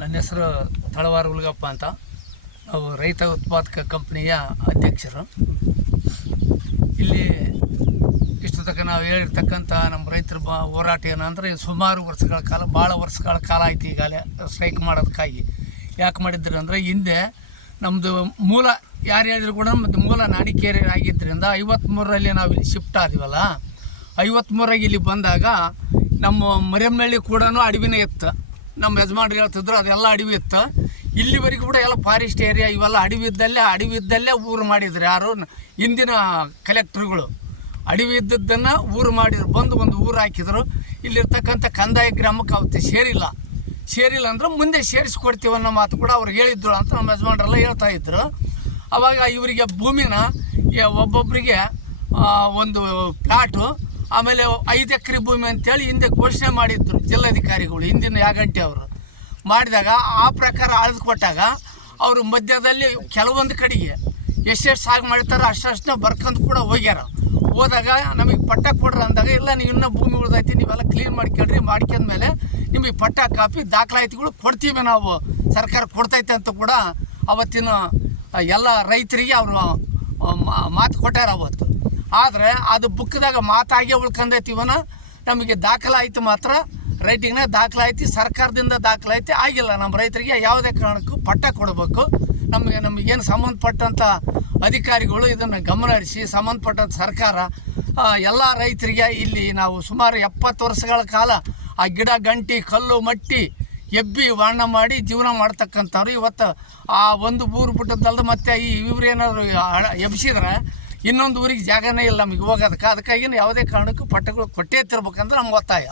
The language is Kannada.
ನನ್ನ ಹೆಸರು ತಳವಾರ ಹುಲ್ಗಪ್ಪ ಅಂತ. ನಾವು ರೈತ ಉತ್ಪಾದಕ ಕಂಪ್ನಿಯ ಅಧ್ಯಕ್ಷರು. ಇಲ್ಲಿ ಇಷ್ಟು ತನಕ ನಾವು ಹೇಳಿರ್ತಕ್ಕಂಥ ನಮ್ಮ ರೈತರ ಹೋರಾಟ ಏನಂದರೆ ಸುಮಾರು ವರ್ಷಗಳ ಕಾಲ, ಭಾಳ ವರ್ಷಗಳ ಕಾಲ ಆಯ್ತು ಈಗಾಗಲೇ ಸ್ಟ್ರೈಕ್ ಮಾಡೋದಕ್ಕಾಗಿ. ಯಾಕೆ ಮಾಡಿದ್ರು ಅಂದರೆ, ಹಿಂದೆ ನಮ್ಮದು ಮೂಲ ಯಾರು ಹೇಳಿದ್ರು ಕೂಡ ಮತ್ತು ಮೂಲ ನಾಣಿಕೇರಿ ಆಗಿದ್ದರಿಂದ 53ರಲ್ಲಿ ನಾವು ಇಲ್ಲಿ ಶಿಫ್ಟ್ ಆದಿವಲ್ಲ. 53ರಾಗಿ ಇಲ್ಲಿ ಬಂದಾಗ ನಮ್ಮ ಮರಿಯಮ್ಮನಹಳ್ಳಿ ಕೂಡ ಅಡವಿನೇ ಇತ್ತು. ನಮ್ಮ ಯಜಮಾನ್ರು ಹೇಳ್ತಿದ್ರು ಅದೆಲ್ಲ ಅಡವಿ ಇತ್ತು. ಇಲ್ಲಿವರೆಗೂ ಕೂಡ ಎಲ್ಲ ಫಾರೆಸ್ಟ್ ಏರಿಯಾ ಇವೆಲ್ಲ ಅಡವಿ ಇದ್ದಲ್ಲೇ ಊರು ಮಾಡಿದ್ರು. ಯಾರು ಹಿಂದಿನ ಕಲೆಕ್ಟ್ರುಗಳು ಅಡವಿ ಇದ್ದದ್ದನ್ನು ಊರು ಮಾಡಿದ್ರು. ಬಂದು ಒಂದು ಊರು ಹಾಕಿದ್ರು. ಇಲ್ಲಿರ್ತಕ್ಕಂಥ ಕಂದಾಯ ಗ್ರಾಮಕ್ಕೆ ಅವತ್ತು ಸೇರಿಲ್ಲ ಅಂದ್ರೆ ಮುಂದೆ ಸೇರಿಸ್ಕೊಡ್ತೀವಿ ಅನ್ನೋ ಮಾತು ಕೂಡ ಅವ್ರು ಹೇಳಿದ್ರು ಅಂತ ನಮ್ಮ ಯಜಮಾನ್ರೆಲ್ಲ ಹೇಳ್ತಾ ಇದ್ರು. ಆವಾಗ ಇವರಿಗೆ ಭೂಮಿನ ಒಬ್ಬೊಬ್ಬರಿಗೆ ಒಂದು ಪ್ಲಾಟು, ಆಮೇಲೆ 5 ಎಕರೆ ಭೂಮಿ ಅಂತೇಳಿ ಹಿಂದೆ ಘೋಷಣೆ ಮಾಡಿದ್ರು ಜಿಲ್ಲಾಧಿಕಾರಿಗಳು, ಹಿಂದಿನ ಯಾಗಂಟಿ ಅವರು ಮಾಡಿದಾಗ. ಆ ಪ್ರಕಾರ ಆಳ್ದು ಕೊಟ್ಟಾಗ ಅವರು ಮಧ್ಯದಲ್ಲಿ ಕೆಲವೊಂದು ಕಡೆಗೆ ಎಷ್ಟೆಷ್ಟು ಸಾగు ಮಾಡ್ತಾರೋ ಅಷ್ಟನ್ನ ಬರ್ಕೊಂಡು ಕೂಡ ಹೋದಾಗ ನಮಗೆ ಪಟ್ಟ ಕೊಡ್ರಿ ಅಂದಾಗ, ಇಲ್ಲ ನೀವು ಇನ್ನೂ ಭೂಮಿ ಉಳಿದೈತಿ, ನೀವೆಲ್ಲ ಕ್ಲೀನ್ ಮಾಡ್ಕೊಂಡ್ಮೇಲೆ ನಿಮಗೆ ಪಟ್ಟ ಕಾಪಿ ದಾಖಲಾತಿಗಳು ಕೊಡ್ತೀವಿ ನಾವು, ಸರ್ಕಾರ ಕೊಡ್ತೈತೆ ಅಂತ ಕೂಡ ಅವತ್ತಿನ ಎಲ್ಲ ರೈತರಿಗೆ ಅವರು ಮಾತು ಕೊಟ್ಟಾರ ಅವತ್ತು. ಆದರೆ ಅದು ಬುಕ್ದಾಗ ಮಾತಾಗೆ ಉಳ್ಕೊಂಡೈತಿವನ, ನಮಗೆ ದಾಖಲಾತಿ ಮಾತ್ರ ರೈಟಿಂಗ್ನ ದಾಖಲಾತಿ ಸರ್ಕಾರದಿಂದ ದಾಖಲಾತಿ ಆಗಿಲ್ಲ. ನಮ್ಮ ರೈತರಿಗೆ ಯಾವುದೇ ಕಾರಣಕ್ಕೂ ಪಟ್ಟ ಕೊಡಬೇಕು. ನಮಗೇನು ಸಂಬಂಧಪಟ್ಟಂಥ ಅಧಿಕಾರಿಗಳು ಇದನ್ನು ಗಮನ ಹರಿಸಿ ಸಂಬಂಧಪಟ್ಟಂಥ ಸರ್ಕಾರ ಎಲ್ಲ ರೈತರಿಗೆ ಇಲ್ಲಿ ನಾವು ಸುಮಾರು 70 ವರ್ಷಗಳ ಕಾಲ ಆ ಗಿಡ ಗಂಟಿ ಕಲ್ಲು ಮಟ್ಟಿ ಎಬ್ಬಿ ವರ್ಣ ಮಾಡಿ ಜೀವನ ಮಾಡ್ತಕ್ಕಂಥವ್ರು ಇವತ್ತು ಆ ಒಂದು ಊರು ಬಿಟ್ಟದ್ದಲ್ದು ಮತ್ತೆ ಇವ್ರೇನಾದ್ರು ಎಬ್ಸಿದ್ರೆ ಇನ್ನೊಂದು ಊರಿಗೆ ಜಾಗನೇ ಇಲ್ಲ ನಮಗೆ ಹೋಗೋದಕ್ಕೆ. ಅದಕ್ಕಾಗಿ ಯಾವುದೇ ಕಾರಣಕ್ಕೂ ಪಟ್ಟಗಳು ಕೊಟ್ಟೇ ತಿರ್ಬೇಕಂದ್ರೆ ನಮ್ಗೆ ಒತ್ತಾಯ.